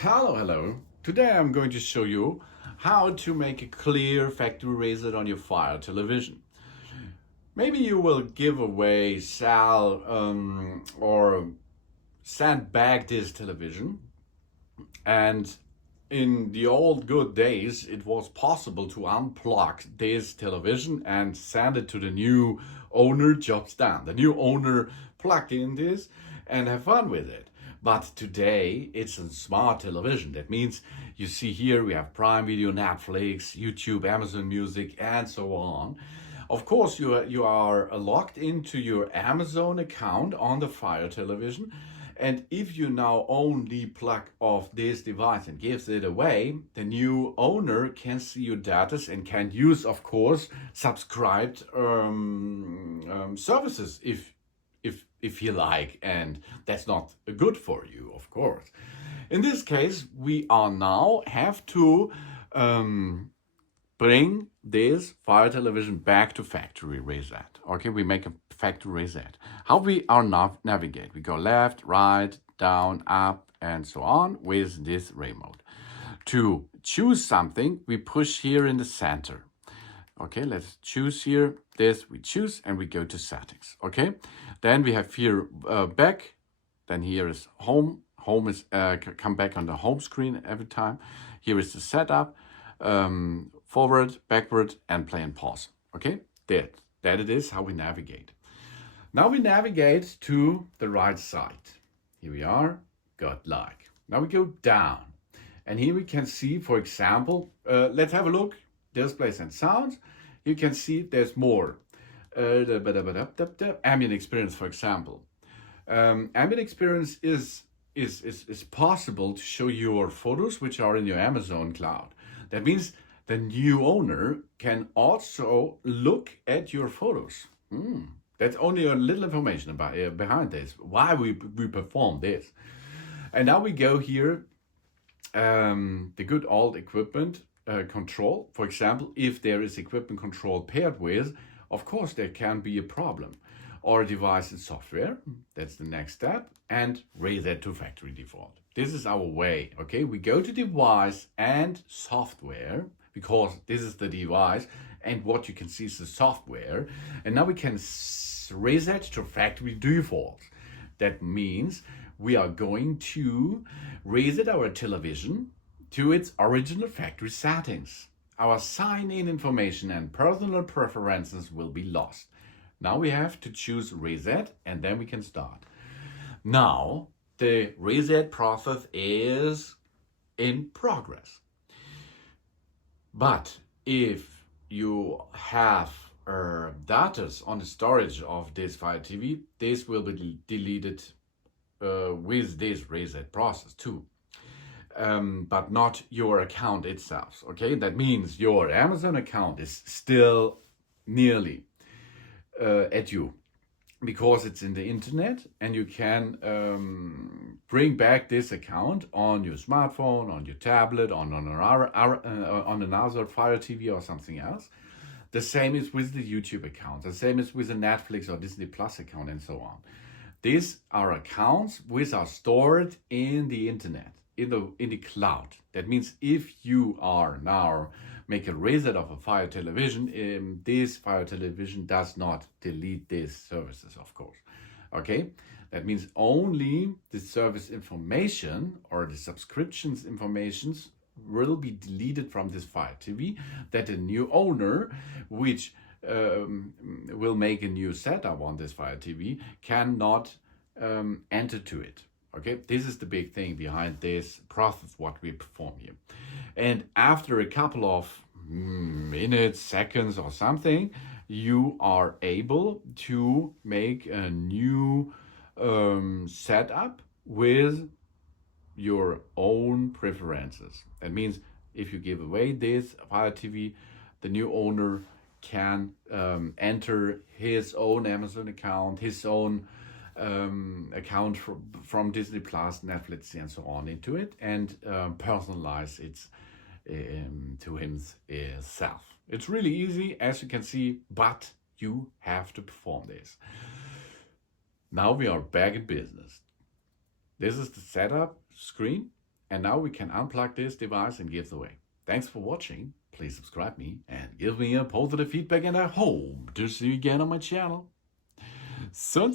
Hello. Today I'm going to show you how to make a clear factory reset on your Fire television. Maybe you will give away, sell, or send back this television. And in the old good days, it was possible to unplug this television and send it to the new owner, jobs done. The new owner plugged in this and have fun with it. But today it's a smart television. That means you see here we have Prime Video, Netflix, YouTube, Amazon Music, and so on. Of course, you are logged into your Amazon account on the Fire television. And if you now only plug off this device and gives it away, the new owner can see your data and can use, of course, subscribed services if you like, and that's not good for you, of course. In this case, we are now have to bring this Fire television back to factory reset. Okay, we make a factory reset. How we are navigate? We go left, right, down, up, and so on with this remote. To choose something, we push here in the center. Okay, let's choose here. This we choose and we go to settings. Okay, then we have here back. Then here is home. Home is come back on the home screen every time. Here is the setup. Forward, backward, and play and pause. Okay, that it is how we navigate. Now we navigate to the right side. Here we are, got like. Now we go down. And here we can see, for example, let's have a look. Displays and sounds. You can see there's more. Ambient experience, for example. Ambient experience is possible to show your photos which are in your Amazon cloud. That means the new owner can also look at your photos. That's only a little information about behind this, why we perform this. And now we go here, the good old equipment control. For example, if there is equipment control paired with, of course there can be a problem. Or device and software, that's the next step, and reset to factory default. This is our way, okay? We go to device and software, because this is the device, and what you can see is the software. And now we can reset to factory default. That means we are going to reset our television to its original factory settings. Our sign-in information and personal preferences will be lost. Now we have to choose reset and then we can start. Now the reset process is in progress. But if you have data on the storage of this Fire TV, this will be deleted with this reset process too. But not your account itself. Okay, that means your Amazon account is still nearly at you, because it's in the internet, and you can bring back this account on your smartphone, on your tablet, on another Fire TV or something else. The same is with the YouTube account. The same is with the Netflix or Disney Plus account, and so on. These are accounts which are stored in the internet, in the cloud. That means if you are now make a reset of a Fire television, this Fire television does not delete these services, of course. Okay, that means only the service information or the subscriptions informations will be deleted from this Fire TV, that a new owner, which will make a new setup on this Fire TV, cannot enter to it. Okay, this is the big thing behind this process, what we perform here. And after a couple of minutes, seconds or something, you are able to make a new setup with your own preferences. That means if you give away this Fire TV, the new owner can enter his own Amazon account, his own account from Disney Plus, Netflix, and so on into it, and personalize it to himself. It's really easy, as you can see, but you have to perform this. Now we are back in business. This is the setup screen, And now we can unplug this device and give it away. Thanks for watching. Please subscribe me and give me a positive feedback, and I hope to see you again on my channel. Soon.